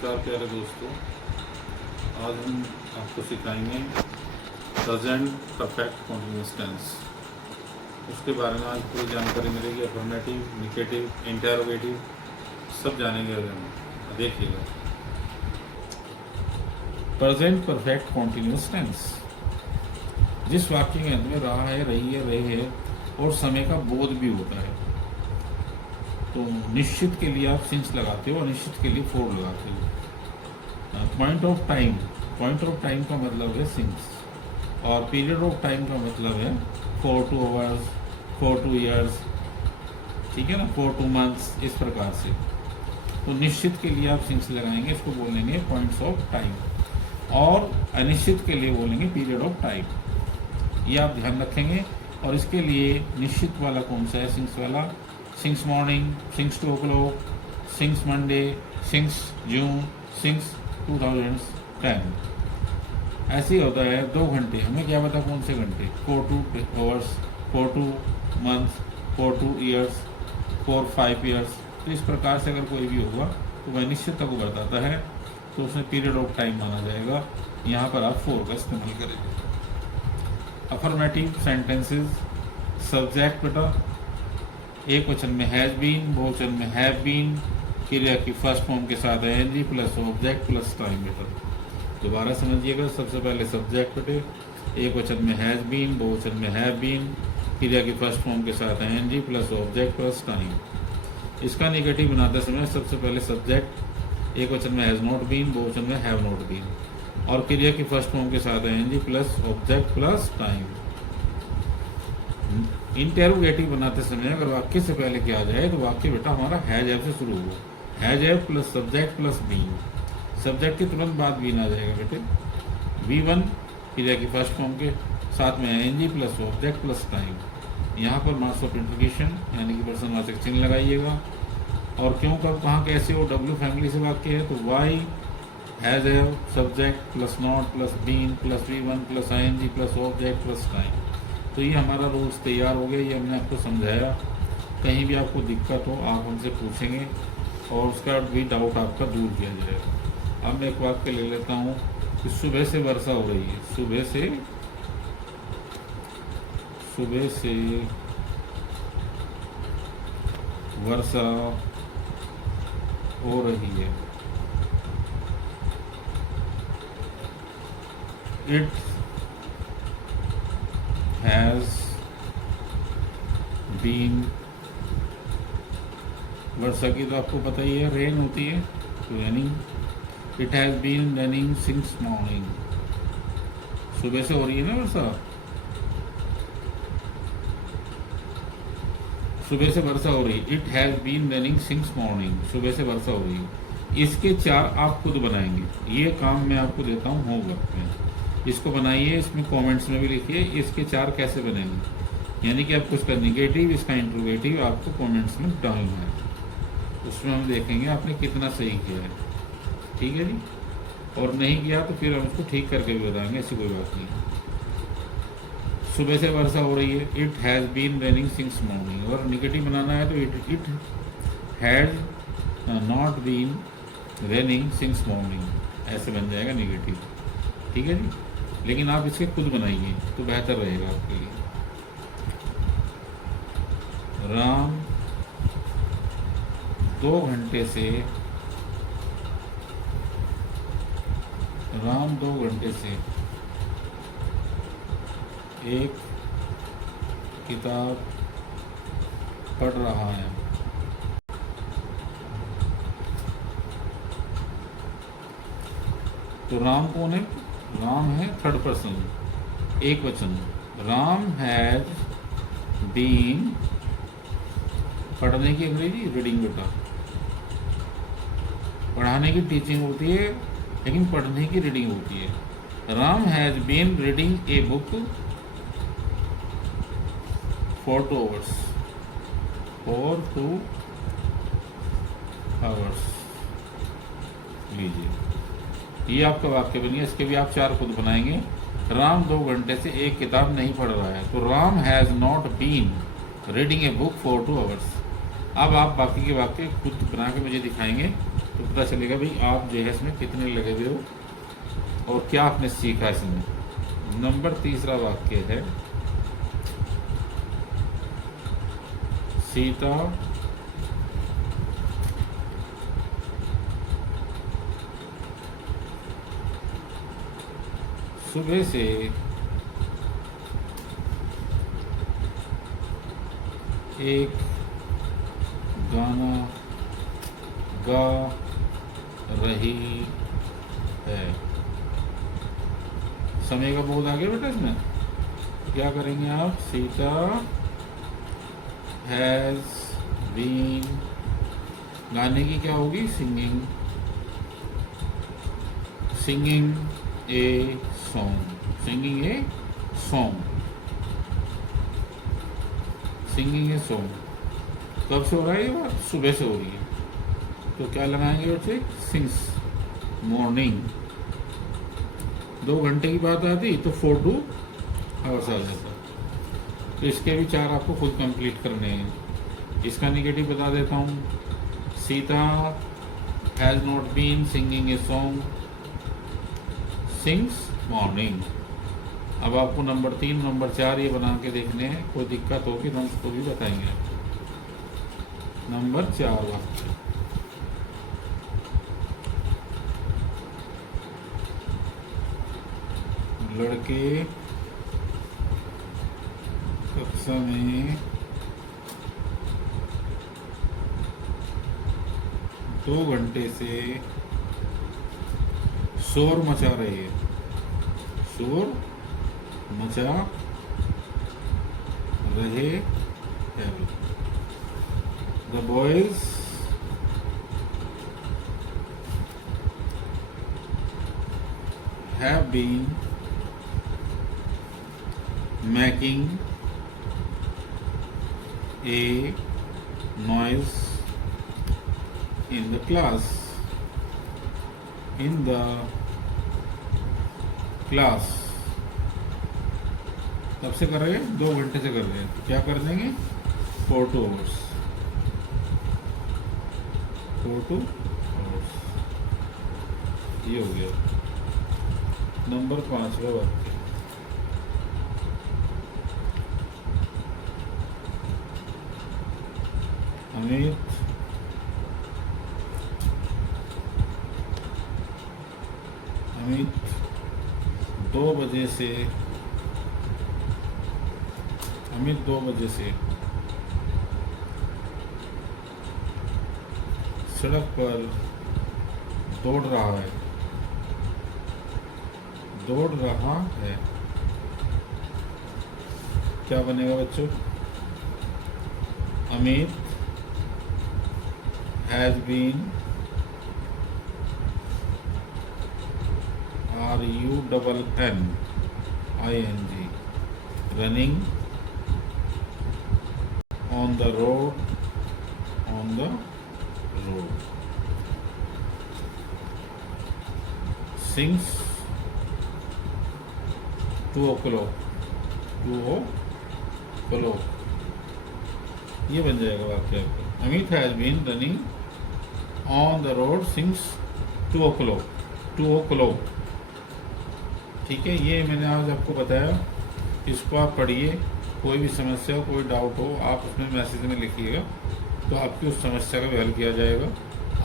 नमस्कार प्यारे दोस्तों, आज हम आपको सिखाएंगे प्रेजेंट परफेक्ट कॉन्टिन्यूअस टेंस। उसके बारे में आज पूरी जानकारी मिलेगी। अफर्मेटिव, निगेटिव, इंटरोगेटिव सब जानेंगे। आज हम देखिएगा प्रेजेंट परफेक्ट कॉन्टिन्यूअस टेंस। जिस वाक्य के अंत में रहा है, रही है, रहे है और समय का बोध भी होता है, तो निश्चित के लिए आप सिंस लगाते हो, अनिश्चित के लिए फोर लगाते हो। पॉइंट ऑफ टाइम का मतलब है सिंस, और पीरियड ऑफ टाइम का मतलब है 4 to hours, 4 to years, ठीक है ना, 4 to months, इस प्रकार से। तो निश्चित के लिए आप सिंस लगाएंगे, इसको बोलेंगे पॉइंट्स ऑफ टाइम, और अनिश्चित के लिए बोलेंगे पीरियड ऑफ टाइम। ये आप ध्यान रखेंगे। और इसके लिए निश्चित वाला कौन सा है, सिंस वाला, since morning, since 2 o'clock, since Monday, since June, since 2010। ऐसे ही होता है 2 घंटे, हमें क्या पता कौन से घंटे, 4 to hours, 4 to months, 4 to years, 4, 5 years। तो इस प्रकार से अगर कोई भी होगा तो वह निश्चितता को बताता है, तो उसमें पीरियड ऑफ टाइम माना जाएगा। यहाँ पर आप 4 का इस्तेमाल करेंगे। अफर्मेटिव सेंटेंसेस, सब्जेक्ट बेटा एक वचन में हैज बीन, बहुवचन में हैव बीन, क्रिया की फर्स्ट फॉर्म के साथ ing plus object plus time बेटा। दोबारा समझिएगा, सबसे पहले सब्जेक्ट बेटे, एक वचन में हैज बीन, बहुवचन में हैव बीन, क्रिया की फर्स्ट फॉर्म के साथ ing plus object plus time. इसका निगेटिव बनाते समय सबसे पहले सब्जेक्ट एक वचन में हैज नॉट बीन, बहुवचन में हैव नॉट बीन, और क्रिया की फर्स्ट फॉर्म के साथ ing plus object plus time. Interrogative बनाते समय अगर वाक्य से पहले किया जाए तो वाक्य बेटा हमारा हैज हैव से शुरू होगा, has have plus subject plus been. Subject के तुरंत बाद बीन आ जाएगा बेटे, V1 क्रिया की फर्स्ट फॉर्म के साथ में ing plus object plus time. यहाँ पर मार्क्स ऑफ इंट्रोगेशन यानी कि प्रश्नवाचक चिन्ह लगाइएगा। और क्यों, कब, कहाँ, कैसे हो, W फैमिली से वाक्य है तो why has have subject plus not plus been plus V1 plus ING plus object plus time. तो ये हमारा रूल्स तैयार हो गया। ये हमने आपको समझाया। कहीं भी आपको दिक्कत हो आप हमसे पूछेंगे और उसका भी डाउट आपका दूर किया जाएगा। अब मैं एक वाक्य ले लेता हूँ कि सुबह से वर्षा हो रही है, सुबह से वर्षा हो रही है। इट हैज बीन, वर्षा की तो आपको पता ही है, रेन होती है, raining. It has been raining since morning, सुबह से हो रही है ना वर्षा, सुबह से वर्षा हो रही है। It has been raining since morning, सुबह से वर्षा हो रही है। इसके 4 आप खुद बनाएंगे। ये काम मैं आपको देता हूँ होमवर्क में, इसको बनाइए, इसमें कमेंट्स में भी लिखिए इसके 4 कैसे बनेंगे। यानी कि आपको इसका निगेटिव, इसका इंट्रोगेटिव आपको कमेंट्स में डालना है। उसमें हम देखेंगे आपने कितना सही किया है, ठीक है जी। और नहीं किया तो फिर हम उसको ठीक करके भी बताएंगे, ऐसी कोई बात नहीं। सुबह से वर्षा हो रही है, it has been raining since morning. और निगेटिव बनाना है तो it has not been raining since morning, ऐसे बन जाएगा निगेटिव, ठीक है जी। लेकिन आप इसके खुद बनाइए तो बेहतर रहेगा आपके लिए। राम 2 घंटे से एक किताब पढ़ रहा है। तो राम कौन है, राम है थर्ड पर्सन, एक वचन। राम हैज बीन, पढ़ने की अंग्रेजी रीडिंग बेटा, पढ़ाने की टीचिंग होती है लेकिन पढ़ने की रीडिंग होती है। Ram has been reading a book for 2 hours। लीजिए, ये आपका वाक्य बन गया। इसके भी आप 4 खुद बनाएंगे। राम 2 घंटे से एक किताब नहीं पढ़ रहा है, तो Ram has not been reading a book for 2 hours। अब आप बाकी के वाक्य खुद बना के मुझे दिखाएंगे तो पता चलेगा भाई आप जो है इसमें कितने लगे हुए हो और क्या आपने सीखा इसमें। नंबर तीसरा वाक्य है, सीता सुबह से एक गाना गा रही है। समय का बोध आ गया बेटा इसमें। क्या करेंगे आप, सीता हैज बीन, गाने की क्या होगी, singing, singing a song, singing a song, singing a song. कब से हो रहा है ये बात, सुबह से हो रही है। तो क्या लगाएंगे बच्चे, सिंस, मॉर्निंग। 2 घंटे की बात आती तो 4 2 आवर्स आ जाता। तो इसके भी 4 आपको खुद कंप्लीट करने हैं। इसका निगेटिव बता देता हूँ, Sita has not been singing a song since morning. अब आपको नंबर 3 नंबर 4 ये बना के देखने हैं, कोई दिक्कत होगी तो हम उसको भी बताएंगे। नंबर 4 वाक्य, लड़के कक्षा में 2 घंटे से शोर मचा रहे हैं, शोर मचा रहे हैं। The boys have been making a noise in the class. In the class. कब से कर रहे हैं, 2 घंटे से कर रहे हैं। तो क्या कर देंगे, 4 2 hours, 4 2 hours। ये हो गया। नंबर 5 वाक्य, अमित 2 बजे से, अमित 2 बजे से सड़क पर दौड़ रहा है, दौड़ रहा है। क्या बनेगा बच्चों, Amit has been, RUNNING, running on the road, on the road। Sings 2 o'clock, 2 o'clock। ये बन जाएगा वाक्य आपका। Amit has been running on the road since 2 o'clock, 2 o'clock। ठीक है, ये मैंने आज आपको बताया। इसको आप पढ़िए, कोई भी समस्या हो, कोई डाउट हो, आप उसमें मैसेज में लिखिएगा तो आपकी उस समस्या का भी हल किया जाएगा।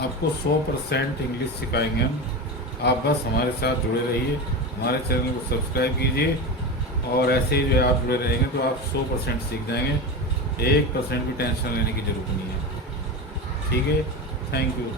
आपको 100% इंग्लिश सिखाएंगे हम। आप बस हमारे साथ जुड़े रहिए, हमारे चैनल को सब्सक्राइब कीजिए और ऐसे ही जो है आप जुड़े रहेंगे तो आप 100% सीख जाएंगे। 1% भी टेंशन लेने की ज़रूरत नहीं है। ठीक है, थैंक यू।